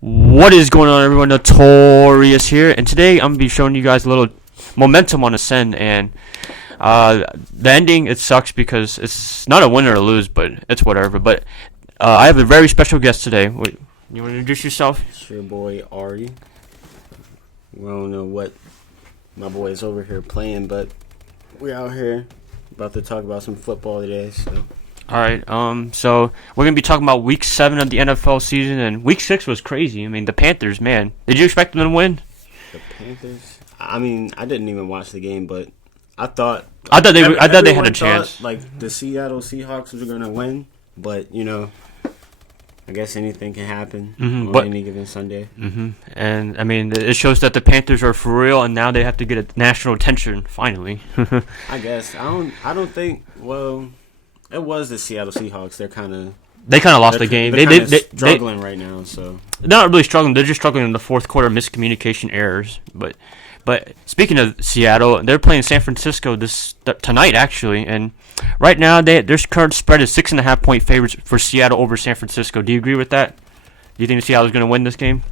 What is going on, everyone? Notorious here, and today I'm gonna be showing you guys a little momentum on Ascend. And the ending, it sucks because it's not a win or a lose, but it's whatever. But I have a very special guest today. Wait, you want to introduce yourself? It's your boy Ari. We don't know what my boy is over here playing, but we're out here about to talk about some football today. So All right. So we're gonna be talking about Week 7 of the NFL season, and Week 6 was crazy. I mean, the Panthers, man. Did you expect them to win? the Panthers. I mean, I didn't even watch the game, but I thought They had a everyone chance. thought, like the Seattle Seahawks were gonna win, but I guess anything can happen on any given Sunday. And I mean, it shows that the Panthers are for real, and now they have to get a national attention finally. I guess I don't think. Well, it was the Seattle Seahawks. They're kind of lost the game. They're struggling right now. So they're not really struggling. They're just struggling in the fourth quarter miscommunication errors. But speaking of Seattle, they're playing San Francisco tonight actually, and right now their current spread is 6.5-point favorites for Seattle over San Francisco. Do you agree with that? Do you think Seattle's going to win this game?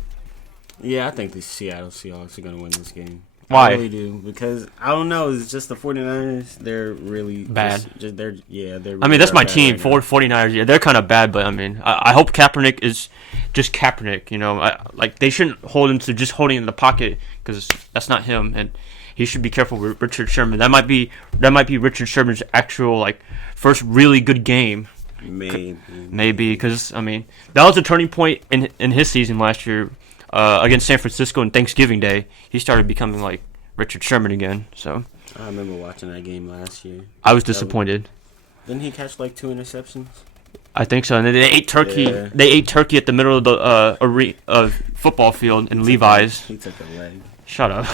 yeah, I think the Seattle Seahawks are going to win this game. Why? I really do, because I don't know. It's just the 49ers. They're really Bad. They're really I mean, that's my bad team, right now. 49ers. Yeah, they're kind of bad, but I mean, I hope Kaepernick is just Kaepernick. Like they shouldn't hold him to just holding in the pocket because that's not him, and he should be careful with Richard Sherman. That might be Richard Sherman's actual first really good game. Maybe because I mean that was a turning point in his season last year against San Francisco on Thanksgiving Day. He started becoming like Richard Sherman again. So I remember watching that game last year. I was disappointed. Didn't he catch like 2 interceptions? I think so. And they ate turkey. Yeah. They ate turkey at the middle of the football field in Levi's. He took a leg. Shut up.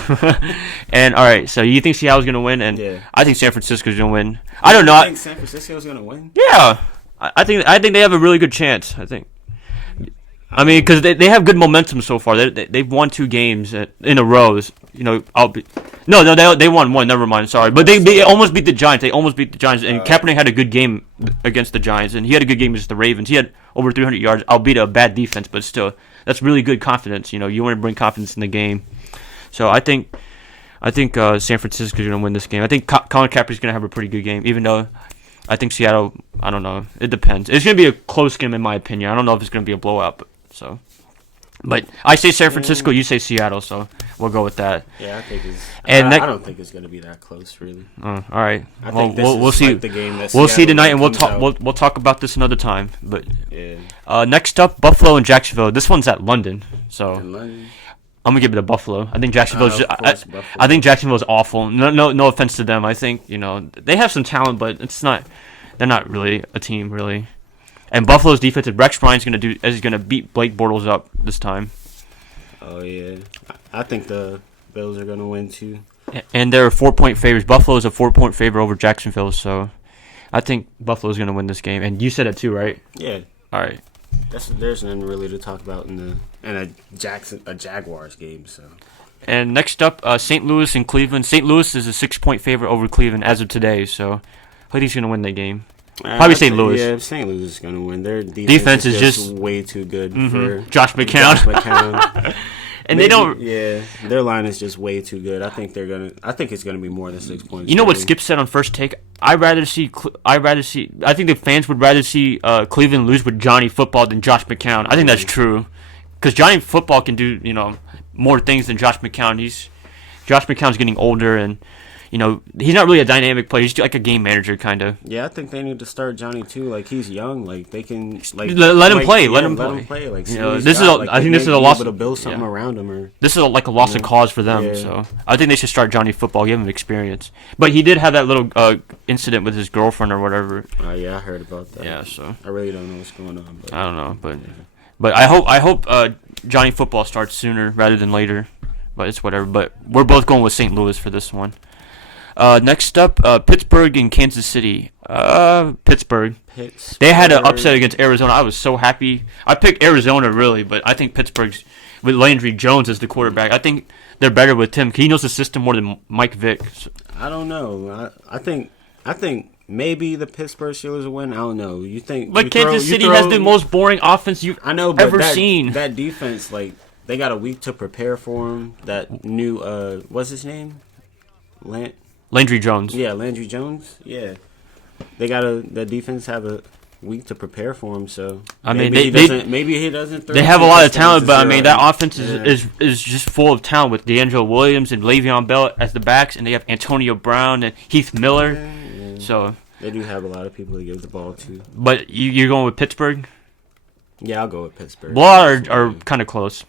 And all right, so you think Seattle's gonna win, and Yeah. I think San Francisco's gonna win. I don't know. You think San Francisco's gonna win? Yeah, I think they have a really good chance. I think. I mean, because they have good momentum so far. They've won 2 games in a row. They won one. Never mind. Sorry, but they almost beat the Giants. And Kaepernick had a good game against the Giants, and he had a good game against the Ravens. He had over 300 yards, albeit a bad defense, but still, that's really good confidence. You want to bring confidence in the game. So I think San Francisco's going to win this game. I think Colin Kaepernick's going to have a pretty good game, even though I think Seattle, I don't know. It depends. It's going to be a close game in my opinion. I don't know if it's going to be a blowout. But I say San Francisco, you say Seattle, so we'll go with that. Yeah, I think it's. And I don't think it's gonna be that close, really. All right. I think we'll see. Like the game that We'll see Seattle tonight, and we'll comes talk. out. We'll talk about this another time. But Yeah. next up, Buffalo and Jacksonville. This one's at London, so In London. I'm gonna give it to Buffalo. I think Jacksonville's. Of course, Buffalo. I think Jacksonville's awful. No offense to them. I think they have some talent, but it's not. They're not really a team, really. And Buffalo's defensive, Rex Ryan's gonna beat Blake Bortles up this time. Oh yeah, I think the Bills are gonna win too. And they're 4-point favorites. Buffalo's a 4-point favorite over Jacksonville, so I think Buffalo's gonna win this game. And you said it too, right? Yeah. All right. There's nothing really to talk about in a Jaguars game. So. And next up, St. Louis and Cleveland. St. Louis is a 6-point favorite over Cleveland as of today, so I think he's gonna win that game. Probably St. Louis. Yeah, St. Louis is going to win. Their defense is just way too good for Josh McCown. And Maybe, they don't. Yeah, their line is just way too good. I think it's gonna be more than 6 points. You know what Skip said on First Take? I think the fans would rather see Cleveland lose with Johnny Football than Josh McCown. I think that's true, because Johnny Football can do more things than Josh McCown. Josh McCown's getting older, and he's not really a dynamic player. He's like a game manager kind of. Yeah, I think they need to start Johnny too. Like, he's young. Like, they can let him play. Let him play. Like, I think this is a loss. Able to build something around him, or this is a loss of cause for them. Yeah. So I think they should start Johnny Football, give him experience. But he did have that little incident with his girlfriend or whatever. Yeah, I heard about that. Yeah, so I really don't know what's going on. But I don't know, but I hope Johnny Football starts sooner rather than later. But it's whatever. But we're both going with St. Louis for this one. Next up, Pittsburgh and Kansas City. Pittsburgh. They had an upset against Arizona. I was so happy. I picked Arizona, really, but I think Pittsburgh's, with Landry Jones as the quarterback, I think they're better with him. He knows the system more than Mike Vick. I don't know. I think maybe the Pittsburgh Steelers will win. I don't know. You think? But Kansas City has the most boring offense you've ever seen. That defense, like, they got a week to prepare for him. That new, what's his name? Landry Jones. Yeah, Landry Jones. Yeah, the defense have a week to prepare for him. So I mean, maybe he doesn't. They have a lot of talent, but I mean that offense is just full of talent with D'Angelo Williams and Le'Veon Bell as the backs, and they have Antonio Brown and Heath Miller. Yeah. So they do have a lot of people to give the ball to. But you're going with Pittsburgh? Yeah, I'll go with Pittsburgh. Blowout are kind of close.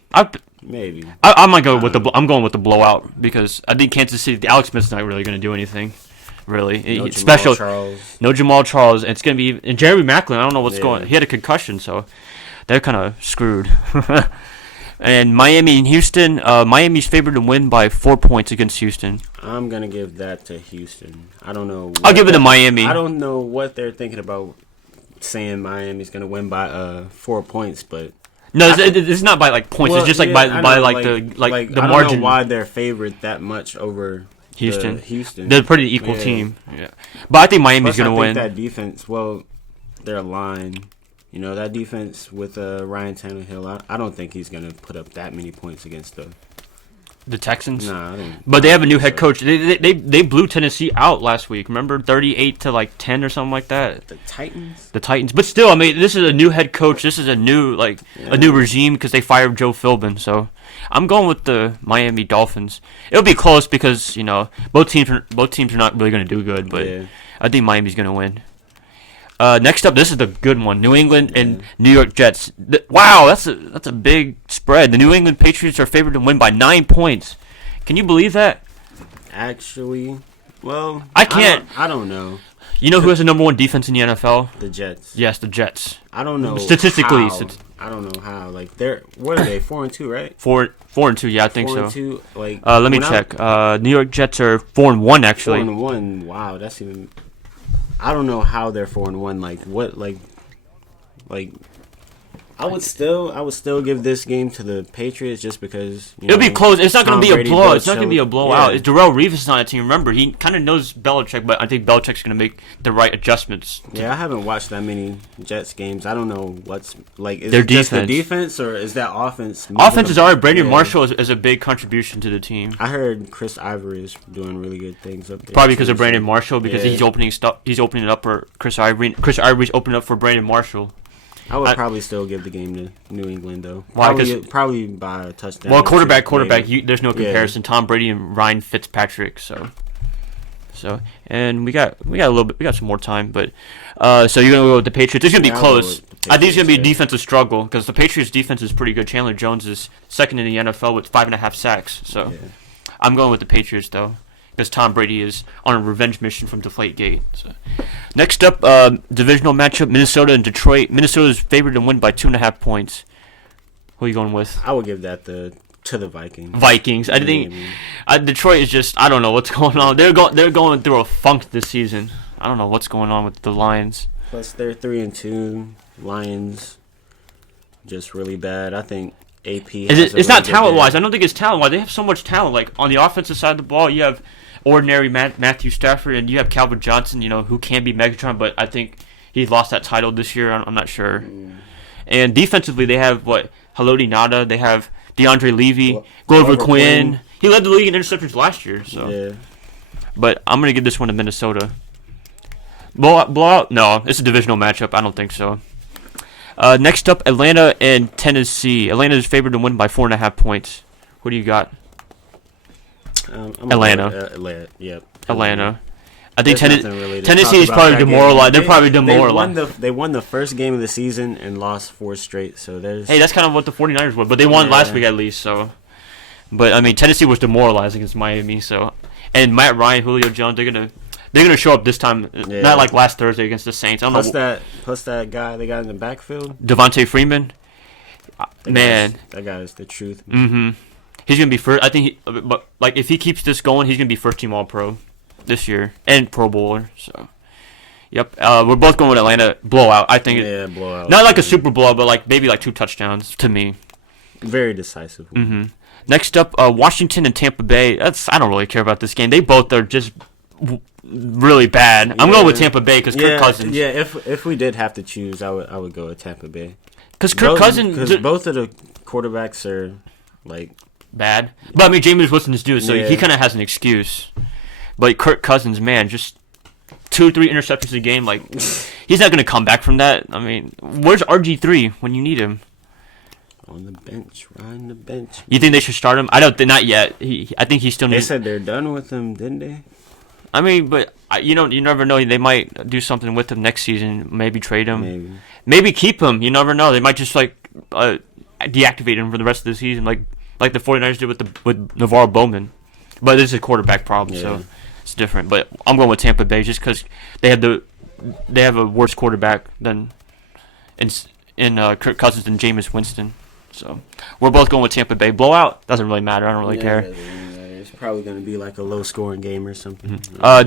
Maybe. I might go with I'm going with the blowout because I think Kansas City. Alex Smith's not really going to do anything. Really, no Jamal Charles. And it's gonna be and Jeremy Maclin. I don't know what's going. He had a concussion, so they're kind of screwed. And Miami and Houston. Miami's favored to win by 4 points against Houston. I'm gonna give that to Houston. I don't know. I'll give it to Miami. I don't know what they're thinking about saying Miami's gonna win by 4 points, but no, it's not by like points. It's just like by the margin. I don't know why they're favored that much over. Houston. Houston. They're a pretty equal team. Yeah. But I think Miami's going to win. That defense, well, their line, that defense with Ryan Tannehill, I don't think he's going to put up that many points against the Texans. Nah, I don't. But they have a new head coach. They blew Tennessee out last week. Remember, 38 to like 10 or something like that. The Titans. But still, I mean, this is a new head coach. This is a new regime because they fired Joe Philbin. So I'm going with the Miami Dolphins. It'll be close because both teams are not really going to do good. But I think Miami's going to win. Next up, this is the good one: New England and New York Jets. Wow, that's a big spread. The New England Patriots are favored to win by 9 points. Can you believe that? Actually, well, I can't. I don't know. You know who has the number one defense in the NFL? The Jets. Yes, the Jets. I don't know statistically. I don't know how. Like what are they? 4-2, right? 4-2. Yeah, I think 4-2. Like let me check. New York Jets are 4-1 actually. 4-1. Wow, that's even. I don't know how they're 4-1. Like what? Like I would still give this game to the Patriots just because it'll be close. It's not going to be a blowout. It's not going to be a blowout. Yeah. Darrelle Revis is on that team. Remember, he kind of knows Belichick, but I think Belichick's going to make the right adjustments. Yeah, I haven't watched that many Jets games. I don't know what's like. Is their it just the defense or is that offense? Offense is alright. Brandon Marshall is a big contribution to the team. I heard Chris Ivory is doing really good things up there. Probably because of Brandon Marshall because he's opening stuff. He's opening it up for Chris Ivory. Chris Ivory's opening up for Brandon Marshall. I would probably still give the game to New England, though. Why? Probably by a touchdown. Well, quarterback. There's no comparison. Yeah. Tom Brady and Ryan Fitzpatrick. So, and we got a little bit. We got some more time, but so you're gonna go with the Patriots. It's gonna be close. I think it's gonna be a defensive struggle because the Patriots' defense is pretty good. Chandler Jones is second in the NFL with 5.5 sacks. So, I'm going with the Patriots though. Because Tom Brady is on a revenge mission from Deflategate. So. Next up, divisional matchup: Minnesota and Detroit. Minnesota is favored to win by 2.5 points. Who are you going with? I would give that to the Vikings. Vikings. I think Detroit is just. I don't know what's going on. They're going through a funk this season. I don't know what's going on with the Lions. Plus, they're 3-2. Lions, just really bad. I think AP. It's not talent wise. I don't think it's talent wise. They have so much talent. Like on the offensive side of the ball, you have ordinary Matthew Stafford, and you have Calvin Johnson, who can be Megatron, but I think he lost that title this year. I'm not sure. And defensively, they have Haloti Ngata. They have DeAndre Levy, Glover Quinn. He led the league in interceptions last year. So, yeah. But I'm gonna give this one to Minnesota. Blowout? No, it's a divisional matchup. I don't think so. Next up, Atlanta and Tennessee. Atlanta is favored to win by 4.5 points. What do you got? Atlanta. Atlanta. I think Tennessee is probably demoralized. They're probably demoralized. They won the first game of the season and lost 4 straight. So hey, that's kind of what the 49ers were, but they won last week at least. So, but I mean, Tennessee was demoralized against Miami. So, and Matt Ryan, Julio Jones, they're gonna show up this time, not like last Thursday against the Saints. I don't know. Plus that guy they got in the backfield, Devontae Freeman. That guy is the truth. Mm-hmm. He's gonna be first. I think, but if he keeps this going, he's gonna be first team All Pro this year and Pro Bowler. So, yep. We're both going with Atlanta blowout. I think. Yeah, blowout. Not like a super blowout, but maybe 2 touchdowns to me. Very decisive. Mm-hmm. Next up, Washington and Tampa Bay. I don't really care about this game. They both are just really bad. I'm going with Tampa Bay because Kirk Cousins. Yeah, if we did have to choose, I would go with Tampa Bay. Because Kirk Cousins, because both of the quarterbacks are like bad. But I mean, Jameis Winston's new, so Yeah. he kind of has an excuse. But Kirk Cousins, man, just 2 or 3 interceptions a game. Like, he's not going to come back from that. I mean, where's RG3 when you need him? on the bench, riding the bench. You think they should start him? I don't. Not yet. I think he still They needs. said they're done with him, didn't they? I mean, but you never know. They might do something with him next season. Maybe trade him. Maybe keep him. You never know. They might just deactivate him for the rest of the season, like the 49ers did with Navarro Bowman. But this is a quarterback problem, so it's different. But I'm going with Tampa Bay just because they have a worse quarterback than in Kirk Cousins and Jameis Winston. So we're both going with Tampa Bay. Blowout doesn't really matter. I don't really care. It's probably going to be like a low-scoring game or something.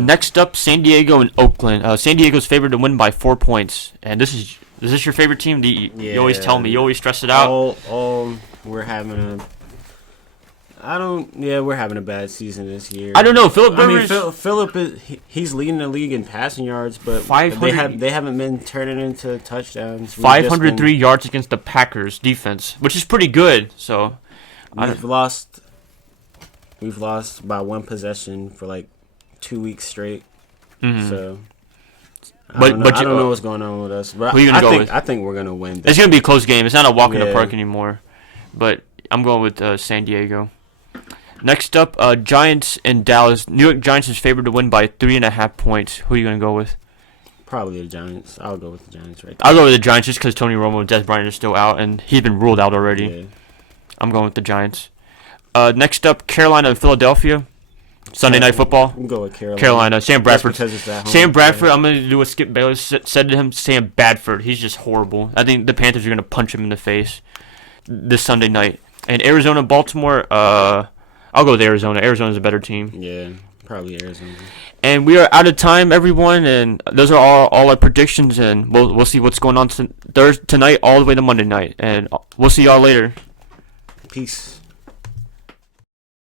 Next up, San Diego and Oakland. San Diego's favored to win by 4 points. And is this your favorite team? You always tell me. You always stress it out. We're having a bad season this year. I don't know. Philip Rivers. Philip he's leading the league in passing yards, but they haven't been turning into touchdowns. 503 yards against the Packers defense, which is pretty good. So we've lost by 1 possession for like 2 weeks straight. Mm-hmm. So I don't know what's going on with us. But who are you gonna go with? I think we're gonna win. It's gonna be a close game. It's not a walk in the park anymore. But I'm going with San Diego. Next up, Giants and Dallas. New York Giants is favored to win by 3.5 points. Who are you going to go with? Probably the Giants. I'll go with the Giants right there. I'll go with the Giants just because Tony Romo and Des Bryant are still out, and he's been ruled out already. Yeah. I'm going with the Giants. Next up, Carolina and Philadelphia. Sunday Night Football. I'm going with Carolina. Sam Bradford. Sam Bradford, I'm going to do what Skip Bayless said to him. Sam Bradford. He's just horrible. I think the Panthers are going to punch him in the face this Sunday night. And Arizona, Baltimore, I'll go with Arizona. Arizona's a better team. Yeah, probably Arizona. And we are out of time, everyone. And those are all our predictions. And we'll see what's going on tonight all the way to Monday night. And we'll see y'all later. Peace.